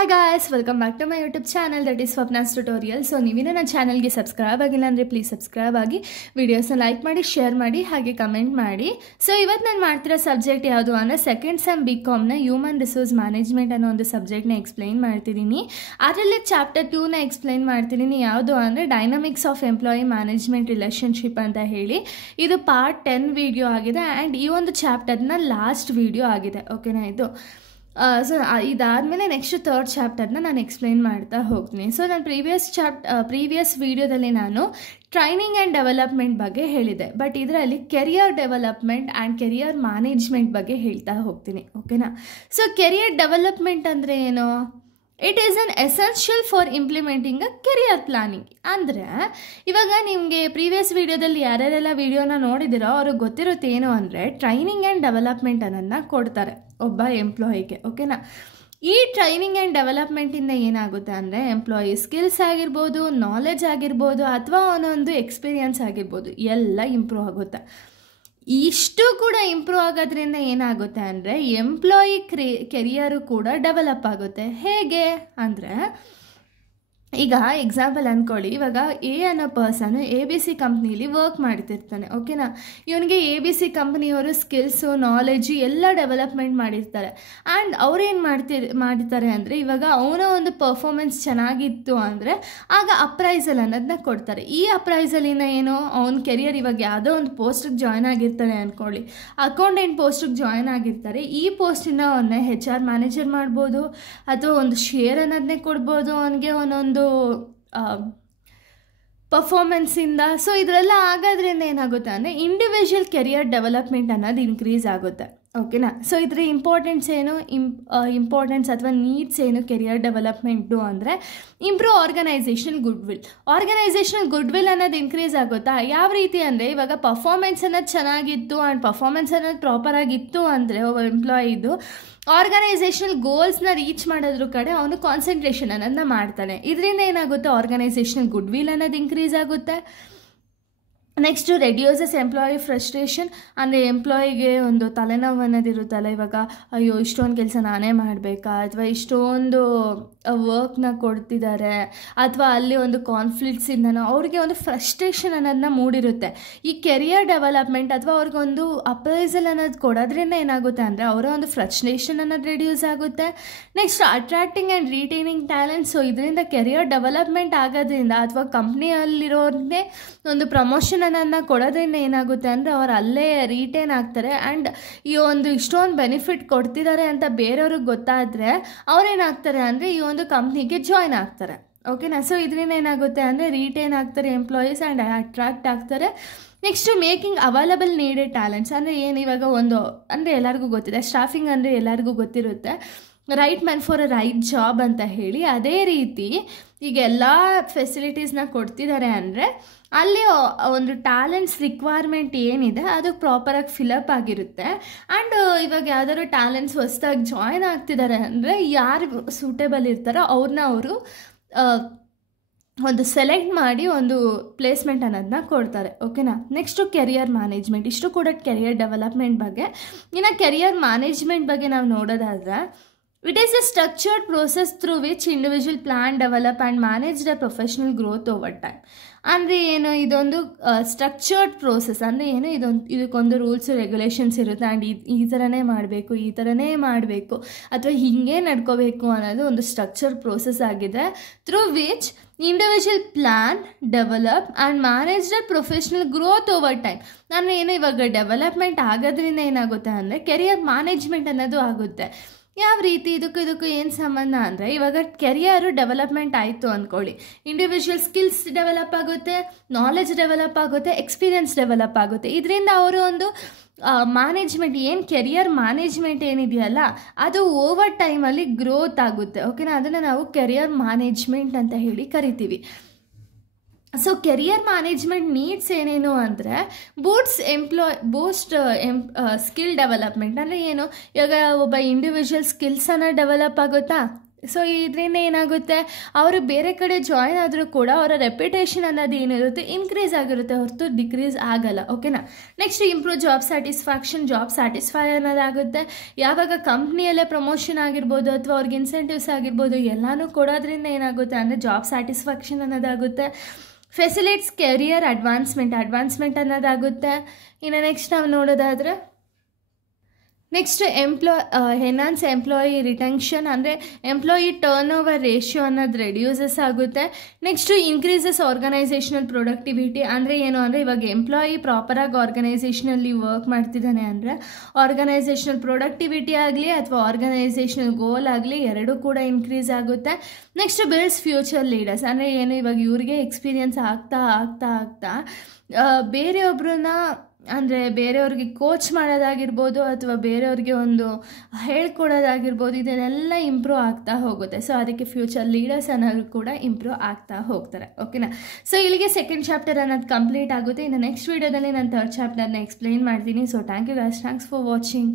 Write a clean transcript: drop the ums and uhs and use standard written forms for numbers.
Hi guys, welcome back to my YouTube channel that is Swapna's Tutorial. So ನೀವಿನ್ನೂ ನನ್ನ ಚಾನಲ್ಗೆ subscribe ಆಗಿಲ್ಲ ಅಂದರೆ ಪ್ಲೀಸ್ ಸಬ್ಸ್ಕ್ರೈಬ್ ಆಗಿ ವಿಡಿಯೋಸ್ನ ಲೈಕ್ ಮಾಡಿ ಶೇರ್ ಮಾಡಿ ಹಾಗೆ ಕಮೆಂಟ್ ಮಾಡಿ. ಸೊ ಇವತ್ತು ನಾನು ಮಾಡ್ತಿರೋ ಸಬ್ಜೆಕ್ಟ್ ಯಾವುದು ಅಂದರೆ ಸೆಕೆಂಡ್ ಸೆಮ್ BComನ ಹ್ಯೂಮನ್ ರಿಸೋರ್ಸ್ ಮ್ಯಾನೇಜ್ಮೆಂಟ್ ಅನ್ನೋ ಒಂದು ಸಬ್ಜೆಕ್ಟ್ನ ಎಕ್ಸ್ಪ್ಲೈನ್ ಮಾಡ್ತಿದ್ದೀನಿ. ಅದರಲ್ಲಿ ಚಾಪ್ಟರ್ 2ನ ಎಕ್ಸ್ಪ್ಲೈನ್ ಮಾಡ್ತಿದ್ದೀನಿ. ಯಾವುದು ಅಂದರೆ dynamics of employee management relationship ಅಂತ ಹೇಳಿ. ಇದು ಪಾರ್ಟ್ 10 ವಿಡಿಯೋ ಆಗಿದೆ ಆ್ಯಂಡ್ ಈ ಒಂದು ಚಾಪ್ಟರ್ನ ಲಾಸ್ಟ್ ವಿಡಿಯೋ ಆಗಿದೆ. ಓಕೆನಾ ಇದು. ಸೊ ಇದಾದಮೇಲೆ ನೆಕ್ಸ್ಟ್ ಥರ್ಡ್ ಚಾಪ್ಟರ್ನ ನಾನು ಎಕ್ಸ್ಪ್ಲೈನ್ ಮಾಡ್ತಾ ಹೋಗ್ತೀನಿ. ಸೊ ನಾನು ಪ್ರೀವಿಯಸ್ ವೀಡಿಯೋದಲ್ಲಿ ನಾನು ಟ್ರೈನಿಂಗ್ ಆ್ಯಂಡ್ ಡೆವಲಪ್ಮೆಂಟ್ ಬಗ್ಗೆ ಹೇಳಿದೆ. ಬಟ್ ಇದರಲ್ಲಿ career development and career management ಬಗ್ಗೆ ಹೇಳ್ತಾ ಹೋಗ್ತೀನಿ. ಓಕೆನಾ. ಸೊ ಕೆರಿಯರ್ ಡೆವಲಪ್ಮೆಂಟ್ ಅಂದರೆ ಏನು? It is an essential for implementing a career planning. ಅಂದರೆ ಇವಾಗ ನಿಮಗೆ ಪ್ರೀವಿಯಸ್ ವೀಡಿಯೋದಲ್ಲಿ ಯಾರ್ಯಾರೆಲ್ಲ ವೀಡಿಯೋನ ನೋಡಿದಿರೋ ಅವ್ರಿಗೆ ಗೊತ್ತಿರುತ್ತೆ ಏನು ಅಂದರೆ ಟ್ರೈನಿಂಗ್ ಆ್ಯಂಡ್ ಡೆವಲಪ್ಮೆಂಟ್ ಅನ್ನೋದನ್ನ ಕೊಡ್ತಾರೆ ಒಬ್ಬ ಎಂಪ್ಲಾಯಿಗೆ. ಓಕೆನಾ. ಈ ಟ್ರೈನಿಂಗ್ ಆ್ಯಂಡ್ ಡೆವಲಪ್ಮೆಂಟಿಂದ ಏನಾಗುತ್ತೆ ಅಂದರೆ ಎಂಪ್ಲಾಯಿ ಸ್ಕಿಲ್ಸ್ ಆಗಿರ್ಬೋದು, ನಾಲೆಡ್ಜ್ ಆಗಿರ್ಬೋದು, ಅಥವಾ ಅವನೊಂದು ಎಕ್ಸ್ಪೀರಿಯನ್ಸ್ ಆಗಿರ್ಬೋದು, ಎಲ್ಲ ಇಂಪ್ರೂವ್ ಆಗುತ್ತೆ. ಇಷ್ಟು ಕೂಡ ಇಂಪ್ರೂವ್ ಆಗೋದ್ರಿಂದ ಏನಾಗುತ್ತೆ ಅಂದರೆ ಎಂಪ್ಲಾಯಿ ಕೆರಿಯರು ಕೂಡ ಡೆವಲಪ್ ಆಗುತ್ತೆ. ಹೇಗೆ ಅಂದರೆ ಈಗ ಎಕ್ಸಾಂಪಲ್ ಅಂದ್ಕೊಳ್ಳಿ, ಇವಾಗ ಎ ಅನ್ನೋ ಪರ್ಸನು ABC ಕಂಪ್ನೀಲಿ ವರ್ಕ್ ಮಾಡ್ತಿರ್ತಾನೆ. ಓಕೆನಾ. ಇವನಿಗೆ ABC ಕಂಪ್ನಿಯವರು ಸ್ಕಿಲ್ಸು, ನಾಲೆಜು ಎಲ್ಲ ಡೆವಲಪ್ಮೆಂಟ್ ಮಾಡಿರ್ತಾರೆ. ಆ್ಯಂಡ್ ಅವ್ರೇನು ಮಾಡ್ತಾರೆ ಅಂದರೆ ಇವಾಗ ಅವನ ಒಂದು ಪರ್ಫಾರ್ಮೆನ್ಸ್ ಚೆನ್ನಾಗಿತ್ತು ಅಂದರೆ ಆಗ ಅಪ್ರೈಸಲ್ ಅನ್ನೋದನ್ನ ಕೊಡ್ತಾರೆ. ಈ ಅಪ್ರೈಸಲಿನ ಏನು ಅವ್ನ ಕೆರಿಯರ್ ಇವಾಗ ಯಾವುದೋ ಒಂದು ಪೋಸ್ಟಿಗೆ ಜಾಯ್ನ್ ಆಗಿರ್ತಾನೆ ಅಂದ್ಕೊಳ್ಳಿ, ಅಕೌಂಟೆಂಟ್ ಪೋಸ್ಟಿಗೆ ಜಾಯ್ನ್ ಆಗಿರ್ತಾರೆ. ಈ ಪೋಸ್ಟಿನ ಅವನ್ನ HR ಮ್ಯಾನೇಜರ್ ಮಾಡ್ಬೋದು ಅಥವಾ ಒಂದು ಶೇರ್ ಅನ್ನೋದನ್ನೇ ಕೊಡ್ಬೋದು ಅವನಿಗೆ ಒಂದೊಂದು ಪರ್ಫಾರ್ಮೆನ್ಸಿಂದ. ಸೊ ಇದರೆಲ್ಲ ಆಗೋದ್ರಿಂದ ಏನಾಗುತ್ತೆ ಅಂದರೆ ಇಂಡಿವಿಜುವಲ್ ಕೆರಿಯರ್ ಡೆವಲಪ್ಮೆಂಟ್ ಅನ್ನೋದು ಇನ್ಕ್ರೀಸ್ ಆಗುತ್ತೆ. ಓಕೆನಾ. ಸೊ ಇದ್ರ ಇಂಪಾರ್ಟೆನ್ಸ್ ಏನು, ಇಂಪಾರ್ಟೆನ್ಸ್ ಅಥವಾ ನೀಡ್ಸ್ ಏನು ಕೆರಿಯರ್ ಡೆವಲಪ್ಮೆಂಟು ಅಂದರೆ ಇಂಪ್ರೂವ್ ಆರ್ಗನೈಸೇಷನಲ್ ಗುಡ್ ವಿಲ್ ಅನ್ನೋದು ಇನ್ಕ್ರೀಸ್ ಆಗುತ್ತಾ? ಯಾವ ರೀತಿ ಅಂದರೆ ಇವಾಗ ಪರ್ಫಾರ್ಮೆನ್ಸ್ ಅನ್ನೋದು ಚೆನ್ನಾಗಿತ್ತು ಆ್ಯಂಡ್ ಪರ್ಫಾರ್ಮೆನ್ಸ್ ಅನ್ನೋದು ಪ್ರಾಪರಾಗಿತ್ತು ಅಂದರೆ ಒಬ್ಬ ಎಂಪ್ಲಾಯಿದು ಆರ್ಗನೈಸೇಷನಲ್ ಗೋಲ್ಸ್ನ ರೀಚ್ ಮಾಡೋದ್ರ ಕಡೆ ಅವನು ಕಾನ್ಸಂಟ್ರೇಷನ್ ಅನ್ನೋದನ್ನ ಮಾಡ್ತಾನೆ. ಇದರಿಂದ ಏನಾಗುತ್ತೆ ಆರ್ಗನೈಸೇಷನಲ್ ಗುಡ್ ವಿಲ್ ಅನ್ನೋದು ಇನ್ಕ್ರೀಸ್ ಆಗುತ್ತೆ. Next reduces employee frustration. ಅಂದರೆ ಎಂಪ್ಲಾಯಿಗೆ ಒಂದು ತಲೆನೋವು ಅನ್ನೋದಿರುತ್ತಲ್ಲ, ಇವಾಗ ಅಯ್ಯೋ ಇಷ್ಟೊಂದು ಕೆಲಸ ನಾನೇ ಮಾಡಬೇಕಾ, ಅಥವಾ ಇಷ್ಟೊಂದು ವರ್ಕ್ನ ಕೊಡ್ತಿದ್ದಾರೆ, ಅಥವಾ ಅಲ್ಲಿ ಒಂದು ಕಾನ್ಫ್ಲಿಕ್ಟ್ಸಿಂದನೋ ಅವ್ರಿಗೆ ಒಂದು ಫ್ರಸ್ಟ್ರೇಷನ್ ಅನ್ನೋದನ್ನ ಮೂಡಿರುತ್ತೆ. ಈ ಕೆರಿಯರ್ ಡೆವಲಪ್ಮೆಂಟ್ ಅಥವಾ ಅವ್ರಿಗೊಂದು ಅಪ್ರೈಸಲ್ ಅನ್ನೋದು ಕೊಡೋದ್ರಿಂದ ಏನಾಗುತ್ತೆ ಅಂದರೆ ಅವರ ಒಂದು ಫ್ರಸ್ಟ್ರೇಷನ್ ಅನ್ನೋದು ರೆಡ್ಯೂಸ್ ಆಗುತ್ತೆ. Next attracting and retaining talent. So ಇದರಿಂದ ಕೆರಿಯರ್ ಡೆವಲಪ್ಮೆಂಟ್ ಆಗೋದ್ರಿಂದ ಅಥವಾ ಕಂಪ್ನಿಯಲ್ಲಿರೋದೇ ಒಂದು ಪ್ರಮೋಷನ್ ಅನ್ನೋದನ್ನ ಕೊಡೋದ್ರಿಂದ ಏನಾಗುತ್ತೆ ಅಂದರೆ ಅವ್ರು ಅಲ್ಲೇ ರಿಟೈನ್ ಆಗ್ತಾರೆ. ಆ್ಯಂಡ್ ಈ ಒಂದು ಇಷ್ಟೊಂದು ಬೆನಿಫಿಟ್ ಕೊಡ್ತಿದ್ದಾರೆ ಅಂತ ಬೇರೆಯವ್ರಿಗೆ ಗೊತ್ತಾದರೆ ಅವ್ರೇನಾಗ್ತಾರೆ ಅಂದರೆ ಈ ಒಂದು ಕಂಪ್ನಿಗೆ ಜಾಯ್ನ್ ಆಗ್ತಾರೆ. ಓಕೆನಾ. ಸೊ ಇದರಿಂದ ಏನಾಗುತ್ತೆ ಅಂದರೆ ರಿಟೈನ್ ಆಗ್ತಾರೆ ಎಂಪ್ಲಾಯೀಸ್ ಆ್ಯಂಡ್ ಅಟ್ರಾಕ್ಟ್ ಆಗ್ತಾರೆ. Next making available needed talents. ಅಂದರೆ ಏನು ಇವಾಗ ಒಂದು ಅಂದರೆ ಎಲ್ಲರಿಗೂ ಗೊತ್ತಿದೆ, ಸ್ಟಾಫಿಂಗ್ ಅಂದರೆ ಎಲ್ಲರಿಗೂ ಗೊತ್ತಿರುತ್ತೆ, right man for a right job ಅಂತ ಹೇಳಿ. ಅದೇ ರೀತಿ ಈಗ ಎಲ್ಲ ಫೆಸಿಲಿಟೀಸ್ನ ಕೊಡ್ತಿದ್ದಾರೆ ಅಂದರೆ ಅಲ್ಲಿ ಒಂದು ಟ್ಯಾಲೆಂಟ್ಸ್ ರಿಕ್ವೈರ್ಮೆಂಟ್ ಏನಿದೆ ಅದು ಪ್ರಾಪರಾಗಿ ಫಿಲಪ್ ಆಗಿರುತ್ತೆ. ಆ್ಯಂಡ್ ಇವಾಗ ಯಾವ್ದಾದ್ರು ಟ್ಯಾಲೆಂಟ್ಸ್ ಹೊಸದಾಗಿ ಜಾಯ್ನ್ ಆಗ್ತಿದ್ದಾರೆ ಅಂದರೆ ಯಾರು ಸೂಟೇಬಲ್ ಇರ್ತಾರೋ ಅವ್ರನ್ನ ಅವರು ಒಂದು ಸೆಲೆಕ್ಟ್ ಮಾಡಿ ಒಂದು ಪ್ಲೇಸ್ಮೆಂಟ್ ಅನ್ನೋದನ್ನ ಕೊಡ್ತಾರೆ. ಓಕೆನಾ. Next career management. ಇಷ್ಟು ಕೂಡ ಕೆರಿಯರ್ ಡೆವಲಪ್ಮೆಂಟ್ ಬಗ್ಗೆ. ಇನ್ನು ಕೆರಿಯರ್ ಮ್ಯಾನೇಜ್ಮೆಂಟ್ ಬಗ್ಗೆ ನಾವು ನೋಡೋದಾದರೆ it is a structured process through which individual plan, develop and manage their professional growth over time. ಅಂದರೆ ಏನು ಇದೊಂದು ಸ್ಟ್ರಕ್ಚರ್ಡ್ ಪ್ರೋಸೆಸ್. ಅಂದರೆ ಏನು ಇದಕ್ಕೊಂದು ರೂಲ್ಸ್ ರೆಗ್ಯುಲೇಷನ್ಸ್ ಇರುತ್ತೆ ಆ್ಯಂಡ್ ಈ ಥರನೇ ಮಾಡಬೇಕು ಅಥವಾ ಹೀಗೆ ನಡ್ಕೋಬೇಕು ಅನ್ನೋದು ಒಂದು ಸ್ಟ್ರಕ್ಚರ್ಡ್ ಪ್ರೋಸೆಸ್ ಆಗಿದೆ. Through which individual plan, develop and manage the professional growth over time. ಅಂದರೆ ಏನು ಇವಾಗ ಡೆವಲಪ್ಮೆಂಟ್ ಆಗೋದ್ರಿಂದ ಏನಾಗುತ್ತೆ ಅಂದರೆ ಕೆರಿಯರ್ ಮ್ಯಾನೇಜ್ಮೆಂಟ್ ಅನ್ನೋದು ಆಗುತ್ತೆ. ಯಾವ ರೀತಿ ಇದಕ್ಕೂ ಏನು ಸಂಬಂಧ ಅಂದರೆ ಇವಾಗ ಕೆರಿಯರು ಡೆವಲಪ್ಮೆಂಟ್ ಆಯಿತು ಅಂದ್ಕೊಳ್ಳಿ, ಇಂಡಿವಿಜುವಲ್ ಸ್ಕಿಲ್ಸ್ ಡೆವಲಪ್ ಆಗುತ್ತೆ, ನಾಲೆಜ್ ಡೆವಲಪ್ ಆಗುತ್ತೆ, ಎಕ್ಸ್ಪೀರಿಯನ್ಸ್ ಡೆವಲಪ್ ಆಗುತ್ತೆ. ಇದರಿಂದ ಅವರು ಒಂದು ಮ್ಯಾನೇಜ್ಮೆಂಟ್ ಏನು ಕೆರಿಯರ್ ಮ್ಯಾನೇಜ್ಮೆಂಟ್ ಏನಿದೆಯಲ್ಲ ಅದು ಓವರ್ ಟೈಮಲ್ಲಿ ಗ್ರೋತ್ ಆಗುತ್ತೆ. ಓಕೆನಾ. ಅದನ್ನು ನಾವು ಕೆರಿಯರ್ ಮ್ಯಾನೇಜ್ಮೆಂಟ್ ಅಂತ ಹೇಳಿ ಕರಿತೀವಿ. ಸೊ ಕೆರಿಯರ್ ಮ್ಯಾನೇಜ್ಮೆಂಟ್ ನೀಡ್ಸ್ ಏನೇನು ಅಂದರೆ ಬೂಸ್ಟ್ ಸ್ಕಿಲ್ ಡೆವಲಪ್ಮೆಂಟ್. ಅಂದರೆ ಏನು ಇವಾಗ ಒಬ್ಬ ಇಂಡಿವಿಜುವಲ್ ಸ್ಕಿಲ್ಸನ್ನು ಡೆವಲಪ್ ಆಗುತ್ತಾ, ಸೊ ಇದರಿಂದ ಏನಾಗುತ್ತೆ, ಅವರು ಬೇರೆ ಕಡೆ ಜಾಯ್ನ್ ಆದರೂ ಕೂಡ ಅವರ ರೆಪ್ಯುಟೇಷನ್ ಅನ್ನೋದು ಏನಿರುತ್ತೆ ಇನ್ಕ್ರೀಸ್ ಆಗಿರುತ್ತೆ ಹೊರತು ಡಿಕ್ರೀಸ್ ಆಗಲ್ಲ. ಓಕೆನಾ. Next improve job satisfaction. Job satisfy ಅನ್ನೋದಾಗುತ್ತೆ ಯಾವಾಗ ಕಂಪ್ನಿಯಲ್ಲೇ ಪ್ರಮೋಷನ್ ಆಗಿರ್ಬೋದು ಅಥವಾ ಅವ್ರಿಗೆ ಇನ್ಸೆಂಟಿವ್ಸ್ ಆಗಿರ್ಬೋದು ಎಲ್ಲನೂ ಕೊಡೋದ್ರಿಂದ ಏನಾಗುತ್ತೆ ಅಂದರೆ ಜಾಬ್ ಸ್ಯಾಟಿಸ್ಫ್ಯಾಕ್ಷನ್ ಅನ್ನೋದಾಗುತ್ತೆ. ಫೆಸಿಲಿಟೇಟ್ಸ್ ಕೆರಿಯರ್ ಅಡ್ವಾನ್ಸ್ಮೆಂಟ್ ಅನ್ನೋದಾಗುತ್ತೆ. ಇನ್ನು ನೆಕ್ಸ್ಟ್ ನಾವು ನೋಡೋದಾದರೆ ನೆಕ್ಸ್ಟ್ ಎನ್ಹಾನ್ಸ್ ಎಂಪ್ಲಾಯಿ ರಿಟೆನ್ಷನ್, ಅಂದರೆ ಎಂಪ್ಲಾಯಿ ಟರ್ನ್ ಓವರ್ ರೇಷಿಯೋ ಅನ್ನೋದು ರೆಡ್ಯೂಸಸ್ ಆಗುತ್ತೆ. ನೆಕ್ಸ್ಟು ಇನ್ಕ್ರೀಸಸ್ ಆರ್ಗನೈಸೇಷನಲ್ ಪ್ರೊಡಕ್ಟಿವಿಟಿ, ಅಂದರೆ ಏನು ಅಂದರೆ ಇವಾಗ ಎಂಪ್ಲಾಯಿ ಪ್ರಾಪರಾಗಿ ಆರ್ಗನೈಸೇಷನಲ್ಲಿ ವರ್ಕ್ ಮಾಡ್ತಿದ್ದಾನೆ ಅಂದರೆ ಆರ್ಗನೈಸೇಷನಲ್ ಪ್ರೊಡಕ್ಟಿವಿಟಿ ಆಗಲಿ ಅಥವಾ ಆರ್ಗನೈಸೇಷನಲ್ ಗೋಲ್ ಆಗಲಿ ಎರಡೂ ಕೂಡ ಇನ್ಕ್ರೀಸ್ ಆಗುತ್ತೆ. ನೆಕ್ಸ್ಟ್ ಬಿಲ್ಡ್ಸ್ ಫ್ಯೂಚರ್ ಲೀಡರ್ಸ್, ಅಂದರೆ ಏನು ಇವಾಗ ಇವ್ರಿಗೆ ಎಕ್ಸ್ಪೀರಿಯನ್ಸ್ ಆಗ್ತಾ ಬೇರೆಯೊಬ್ಬರನ್ನ ಅಂದರೆ ಬೇರೆಯವ್ರಿಗೆ ಕೋಚ್ ಮಾಡೋದಾಗಿರ್ಬೋದು ಅಥವಾ ಬೇರೆಯವ್ರಿಗೆ ಒಂದು ಹೇಳ್ಕೊಡೋದಾಗಿರ್ಬೋದು ಇದನ್ನೆಲ್ಲ ಇಂಪ್ರೂವ್ ಆಗ್ತಾ ಹೋಗುತ್ತೆ. ಸೊ ಅದಕ್ಕೆ ಫ್ಯೂಚರ್ ಲೀಡರ್ಸ್ ಅನ್ನೋರು ಕೂಡ ಇಂಪ್ರೂವ್ ಆಗ್ತಾ ಹೋಗ್ತಾರೆ. ಓಕೆನಾ. ಸೊ ಇಲ್ಲಿಗೆ ಸೆಕೆಂಡ್ ಚಾಪ್ಟರ್ ಅನ್ನೋದು ಕಂಪ್ಲೀಟ್ ಆಗುತ್ತೆ. ಇನ್ನು ನೆಕ್ಸ್ಟ್ ವೀಡಿಯೋದಲ್ಲಿ ನಾನು ಥರ್ಡ್ ಚಾಪ್ಟರ್ನ ಎಕ್ಸ್ಪ್ಲೈನ್ ಮಾಡ್ತೀನಿ. So thank you guys, thanks for watching.